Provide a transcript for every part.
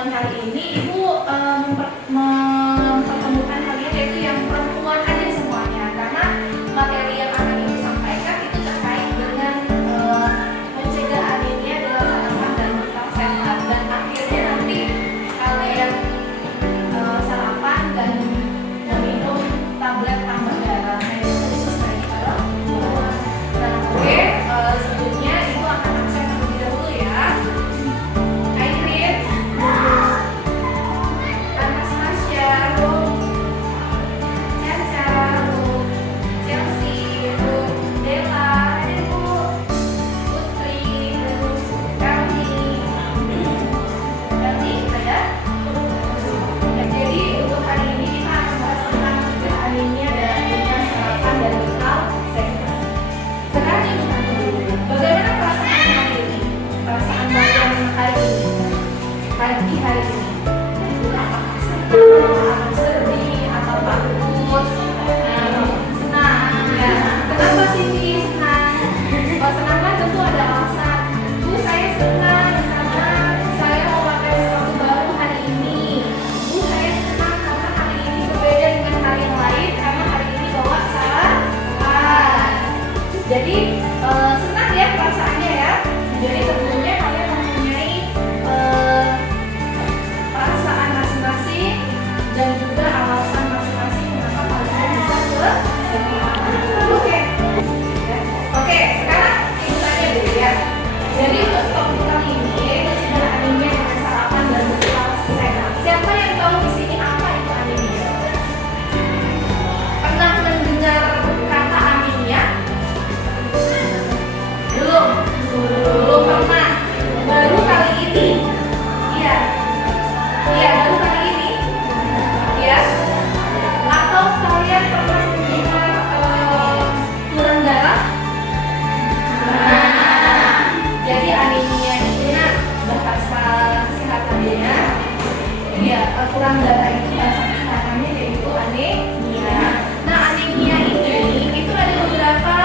pertemuan kali ini Ibu mempertemukan kalian yaitu yang perempuan aja semuanya, karena materi yang akan Ibu sampaikan itu terkait dengan mencegah anemia dengan sarapan dan bekal sehat, dan akhirnya nanti kalian sarapan dan meminum tablet tambah darah. Nah, itu khusus bagi perempuan. Nah, oke, sebelumnya Ibu akan absen terlebih dahulu ya. Pagi hari ini, apakah senang, sedih, atau takut? Senang, ya. Kenapa sih senang? Kalau senang kan tentu ada alasan. Bu, saya senang karena saya mau pakai sepatu baru hari ini. Bu, saya senang karena hari ini berbeda dengan hari yang lain karena hari ini bawa sarapan. Jadi senang ya perasaannya ya. Jadi sebelumnya kalian mempunyai perasaan masing-masing dan juga alasan masing-masing mengapa kalian bisa Oke, sekarang Ibu tanya dulu ya. Jadi untuk topik kali ini mencegah anemia dengan sarapan dan bekal sehat. Siapa yang tahu di sini apa itu anemia? Pernah mendengar kata anemia? Belum pernah. Baru kali ini. Iya, baru kali ini. Ya. Atau kalian pernah mendengar kurang darah? Jadi anemia itu bahasa kesehatannya, ya kurang darah itu bahasa kesehatannya yaitu anemia. Nah, anemia ini itu ada beberapa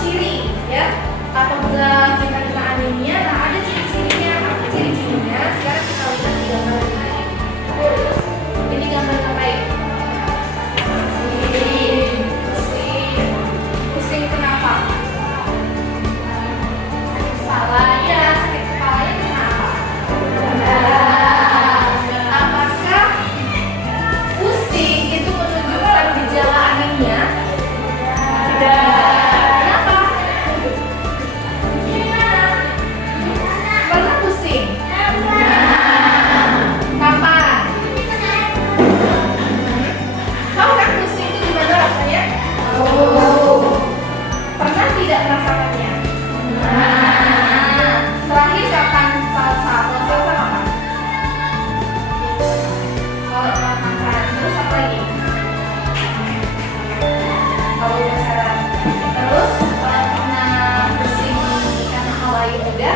ciri ya. Apabila kita kena anemia, nah ada ciri-cirinya. Apa ciri-cirinya? Sekarang kita lihat di gambar ini. Ini gambar ngapain? Pusing kenapa? Sakit kepalanya kenapa? Apakah pusing itu menunjukkan gejala anemia? Tidak. Kenapa? Pernah pusing? Kapan? Tahu kan pusing itu gimana rasanya? Pernah tidak merasakannya? Terakhir kapan saat kapan? Kalau makan, terus apa lagi? Kalau pacaran, terus pernah pusing karena hal lain juga?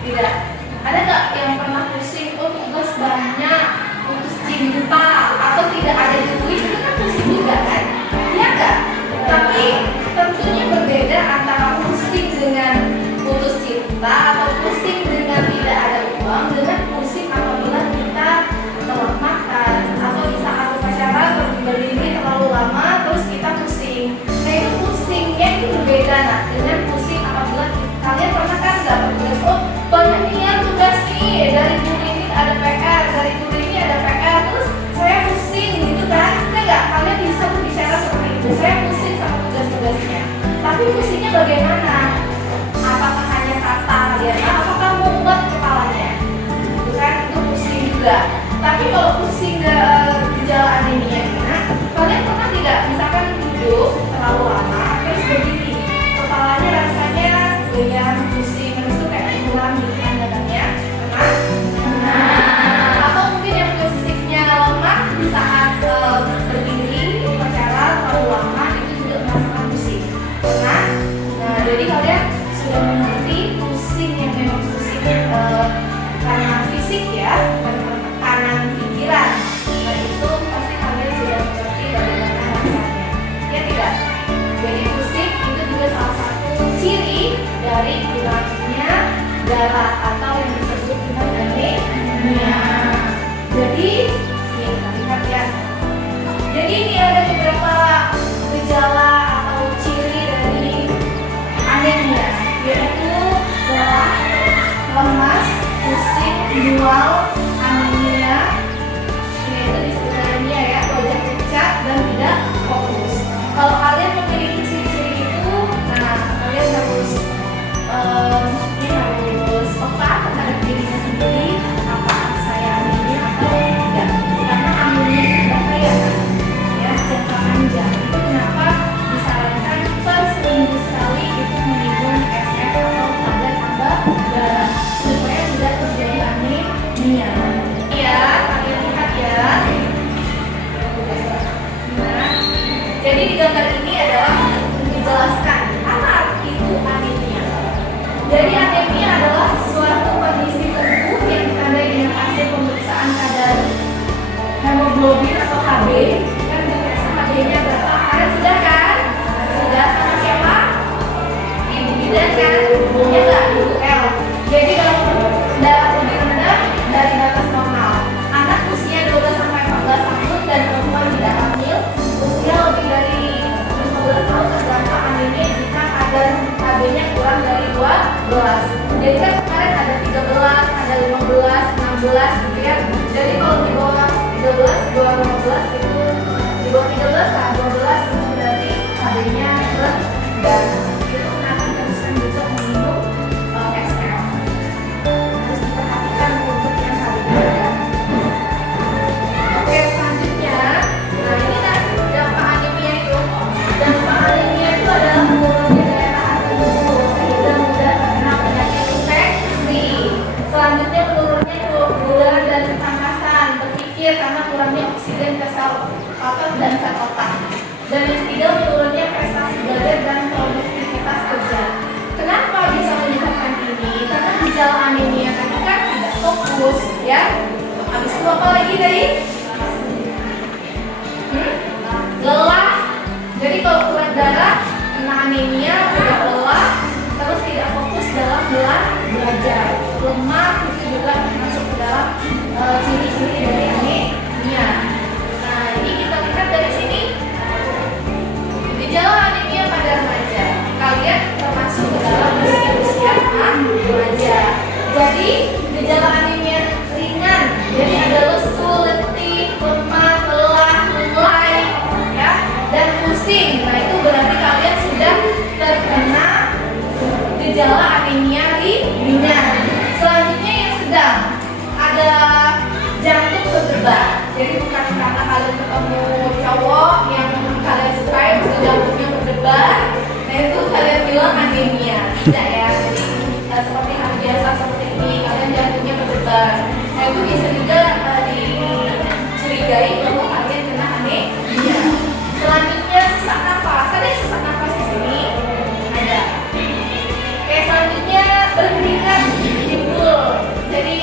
Tidak. Ada nggak yang pernah pusing? Oh, tugas banyak, putus cinta, atau tidak ada duit? Itu kan pusing juga kan? Iya nggak? Tapi tentunya berbeda antara pusing dengan putus cinta atau pusing dengan tidak ada uang dengan pusing apabila kita telat makan atau di saat pacaran berdiri terlalu lama terus kita pusing. Nah, itu pusingnya itu berbeda. Nah, dengan pusing apabila kalian pernah kan dapat tugas, oh banyak nih ya tugas nih, dari guru ini ada PR, dari guru ini ada PR, terus saya pusing gitu kan? Enggak, kalian bisa berbicara seperti itu. Saya pusing sama tugas-tugasnya. Tapi pusingnya bagaimana? Apakah hanya kata kalian? Apakah mumet kepalanya? Itu kan itu pusing juga. Tapi kalau pusing gejala anemia ini, kalian pernah tidak misalkan duduk terlalu lama terus berdiri, kepalanya rasanya goyang, pusing, terus kayak hilang gitu kan dadanya? Pernah? Atau mungkin yang fisiknya lemah di saat berdiri pacaran terlalu lama itu juga merasakan pusing. Pernah? Nah, jadi kalian sudah mengerti pusing yang memang pusing karena fisik ya, bukan tekanan pikiran. Nah, itu pasti kalian sudah mengerti bagaimana rasanya. Ya tidak? Jadi pusing itu juga salah satu ciri dari kurangnya darah atau yang awal anemia, yaitu disebut anemia ya, wajah pucat dan tidak fokus. Kalau kalian memiliki ciri-ciri itu, nah kalian harus harus peka terhadap dirinya sendiri, apakah saya anemia atau tidak. Karena anemia itu bahaya kan, ya, jangka panjang. Itu kenapa disarankan per seminggu sekali itu minum SF atau tablet tambah darah supaya tidak terjadi anemia. Ya, kalian lihat ya. Nah, jadi di gambar ini adalah dijelaskan apa itu anemia. Jadi anemia adalah suatu kondisi tubuh yang ditandai dengan hasil pemeriksaan kadar hemoglobin atau Hb. Kan diperiksa Hb-nya berapa? Kalian sudah kan? Sudah sama siapa? Ibu bidan kan? Ya enggak? Ibu L. Jadi kalau darah lebih rendah dari batas normal, anak usia 12 sampai 14 tahun dan perempuan tidak hamil usia lebih dari 15 tahun terdampak anemia jika kadar Hb-nya kurang dari 12. Jadi kan kemarin ada 13, ada 15, 16 gitu ya. Jadi kalau di bawah 13, di bawah 15 itu, di bawah 13 lah, 12 itu berarti Hb-nya rendah. Itu kenapa teruskan juga minum XF. Harus diperhatikan untuk yang Hb-nya rendah. Oke, selanjutnya, nah ini kan dampak anemia itu. Dampak anemia itu adalah menurunnya daya tahan tubuh sehingga mudah terkena penyakit infeksi. Selanjutnya menurunnya kebugaran dan ketangkasan berpikir karena kurangnya oksigen ke sel otot dan sel otak. Dan yang ketiga menurunnya prestasi belajar dan produktivitas kerja. Kenapa bisa menyebabkan ini? Karena gejala anemia tadi kan tidak fokus, ya. Habis itu apa lagi tadi? Lelah. Jadi kalau kurang darah, kena anemia, udah lelah, terus tidak fokus dalam belajar. Lemah itu juga masuk ke dalam ciri-ciri dari anemia. Nah, ini kita lihat dari sini. Gejala anemia pada remaja. Kalian termasuk ke dalam usia-usia remaja. Jadi gejala anemia ringan. Jadi ada lesu, letih, lemah, lelah, mulai, ya, dan pusing. Nah itu berarti kalian sudah terkena gejala anemia ringan. Selanjutnya yang sedang ada jantung berdebar. Jadi bukan karena kalian ketemu cowok yang kalian sukai terus jantungnya berdebar, nah itu kalian bilang anemia. Tidak ya. Jadi seperti hari biasa seperti ini kalian jantungnya berdebar. Nah itu bisa juga dicurigai bahwa kalian kena anemia. Selanjutnya sesak nafas. Ada sesak nafas di sini? Ada. Oke, selanjutnya berkeringat timbul. Jadi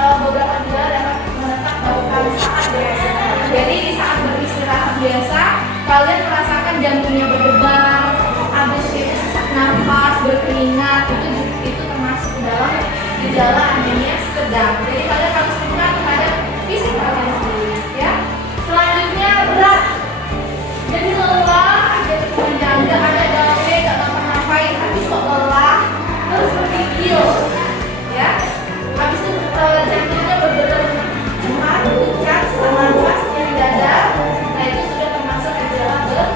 beberapa gejala dapat menetap bahkan saat beristirahat. Jadi di saat beristirahat biasa kalian merasakan jantungnya berdebar, habis itu sesak nafas, berkeringat, itu termasuk dalam gejala anemia sedang. Jadi kalian harus peka terhadap fisik kalian sendiri, ya. Selanjutnya berat. Jadi lelah, jadi kepanjang, gak ada gawe, gak ngapa-ngapain, habis kok lelah, terus berpikir, ya. Habis itu jantungnya berdebar cepat, pucat, sesak nafas, nyeri dada. Nah itu sudah termasuk gejala berat.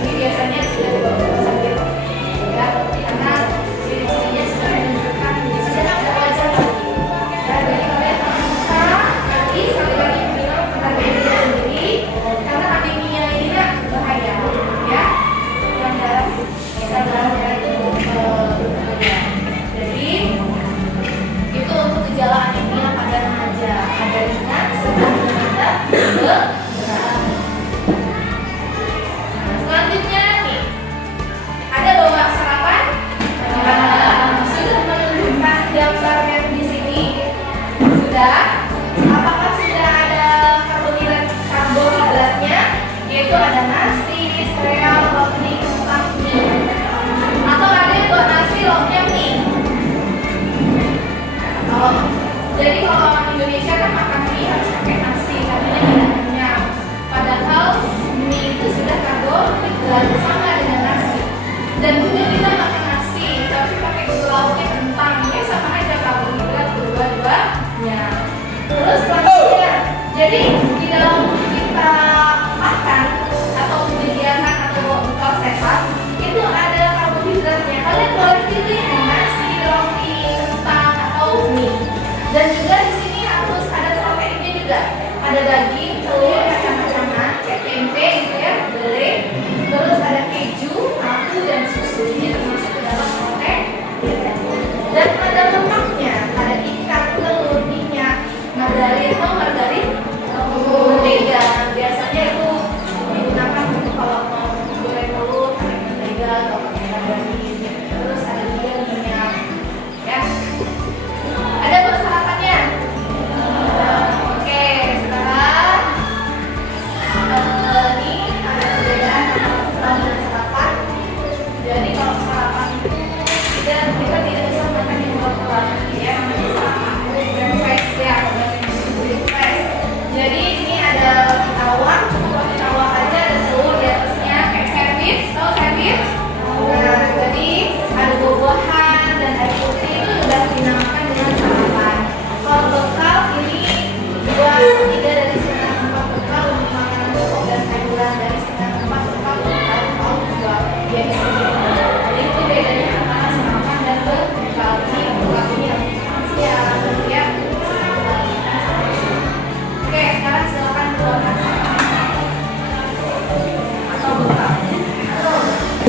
Ini biasanya sudah dibawa ke rumah sakit, ya, karena ciri-cirinya sudah menunjukkan sudah ada wajah lagi. Ya, jadi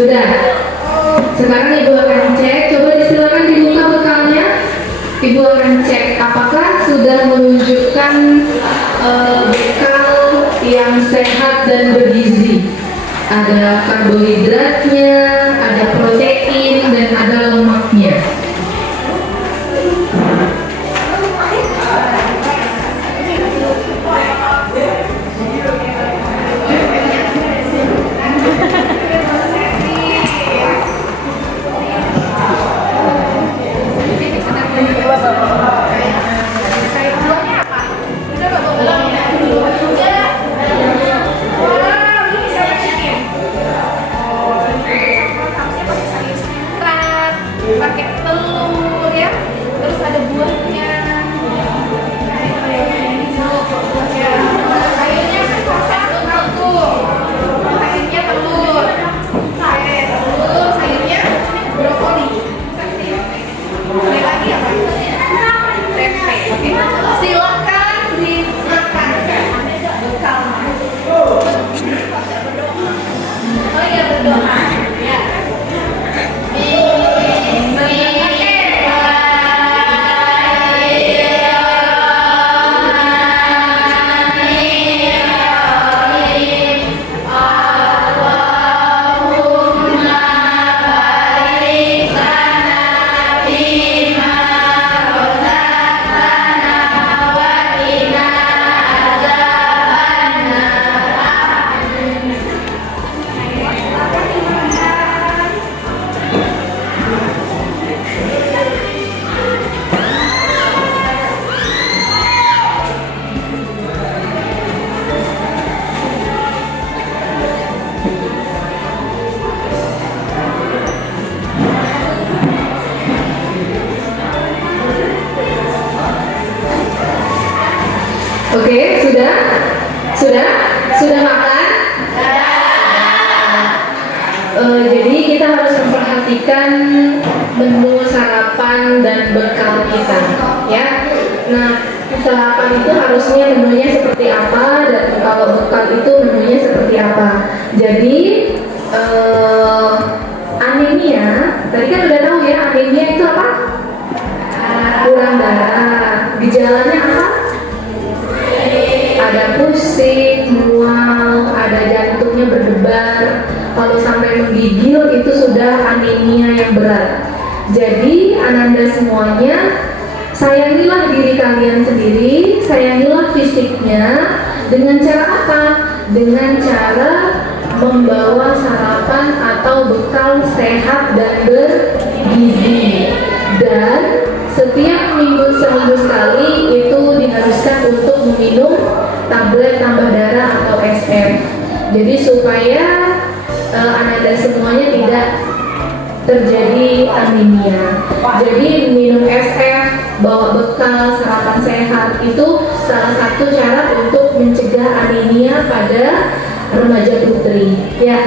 Sudah. Sekarang Ibu akan cek. Coba disilakan dibuka bekalnya. Ibu akan cek apakah sudah menunjukkan bekal yang sehat dan bergizi. Ada karbohidratnya, ada protein, dan ada lemaknya. Pakai telur ya, terus ada buahnya. Ya, sayurnya kan kosak tuh. Sayurnya telur. Telur, sayurnya brokoli. Ada lagi apa? Tempe. Silakan dimakan. Bekal. Oh iya, berdoa. Ya. Oke, sudah? Sudah makan? Jadi kita harus memperhatikan menu sarapan dan bekal kita, ya. Nah, sarapan itu harusnya menunya seperti apa, dan kalau bekal itu menunya seperti apa. Jadi anemia, tadi kan udah tahu ya, anemia itu apa? Kurang darah. Gejalanya apa? Ada pusing, mual, ada jantungnya berdebar. Kalau sampai menggigil itu sudah anemia yang berat. Jadi Ananda semuanya, sayangilah diri kalian sendiri, sayangilah fisiknya. Dengan cara apa? Dengan cara membawa sarapan atau bekal sehat dan bergizi. Dan setiap seminggu sekali itu diharuskan untuk meminum tablet tambah darah atau SF. Jadi supaya Ananda semuanya tidak terjadi anemia. Jadi minum SF, bawa bekal, sarapan sehat itu salah satu cara untuk mencegah anemia pada remaja putri. Ya,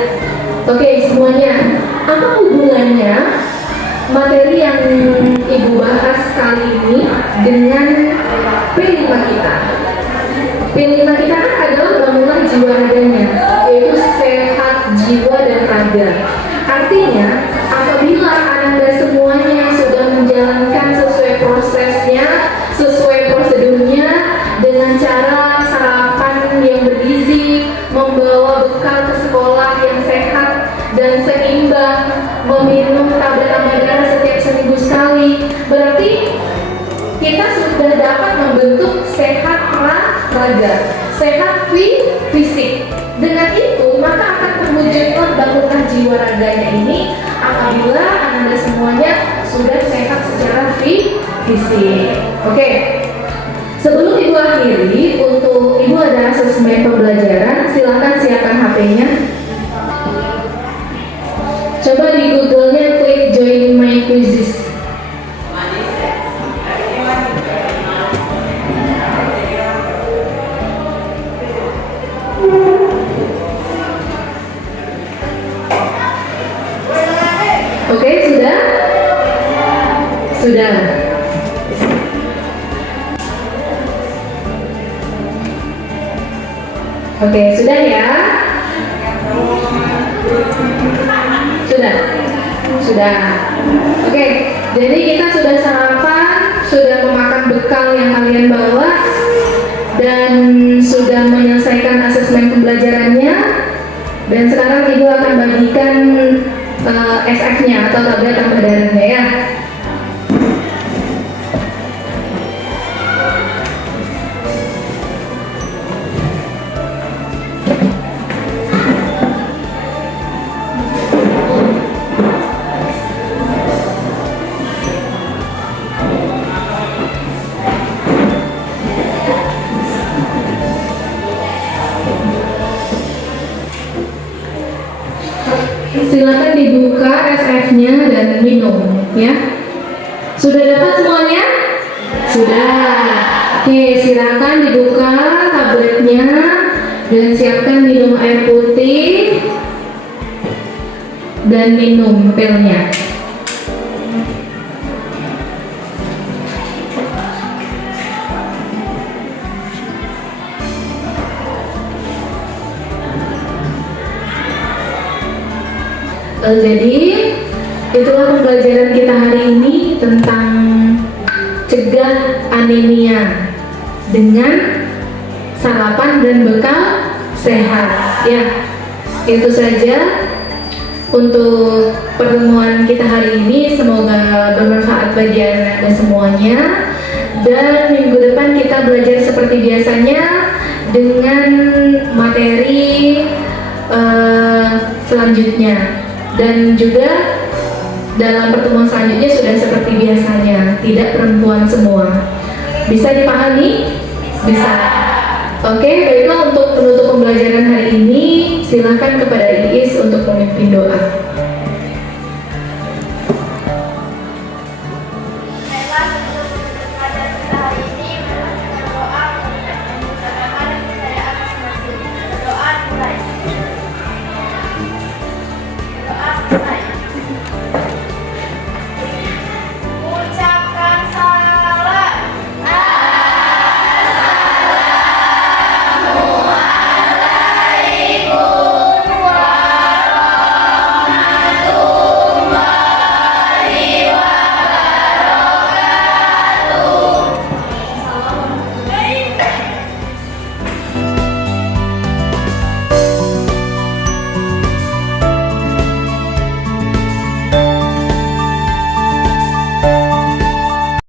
oke semuanya. Apa hubungannya materi yang Ibu bahas kali ini dengan P5 kita? P5 kita kan adalah bangunan jiwa raganya, yaitu sehat jiwa dan raga. Artinya, apabila Anda semuanya sudah menjalankan sesuai prosesnya, sesuai prosedurnya, dengan cara sarapan yang bergizi, membawa bekal ke sekolah yang sehat dan seimbang, meminum tablet tambah darah setiap seminggu sekali, berarti kita sudah dapat membentuk sehat raga, sehat fisik. Dengan itu maka akan terwujudlah bangunan jiwa raganya ini apabila Anda semuanya sudah sehat secara fisik. Oke. Sebelum Ibu akhiri, untuk Ibu ada asesmen pembelajaran, silakan siapkan HP-nya. Coba di Google-nya klik Join My Quizzes. Oke, sudah? Sudah. Oke, sudah ya? Sudah. Oke, jadi kita sudah sarapan, sudah memakan bekal yang kalian bawa, dan sudah menyelesaikan asesmen pembelajarannya. Dan sekarang Ibu akan bagikan SF-nya atau tabel tambah darahnya ya. Silakan dibuka SF-nya dan minum ya. Sudah dapat semuanya? Sudah. Oke, silakan dibuka tabletnya dan siapkan minum air putih dan minum pilnya. Jadi itulah pembelajaran kita hari ini tentang cegah anemia dengan sarapan dan bekal sehat ya. Itu saja untuk pertemuan kita hari ini, semoga bermanfaat bagi Anda semuanya. Dan minggu depan kita belajar seperti biasanya dengan materi selanjutnya. Dan juga dalam pertemuan selanjutnya sudah seperti biasanya, tidak perempuan semua. Bisa dipahami? Bisa. Oke, baiklah, untuk penutup pembelajaran hari ini silakan kepada Iis untuk memimpin doa.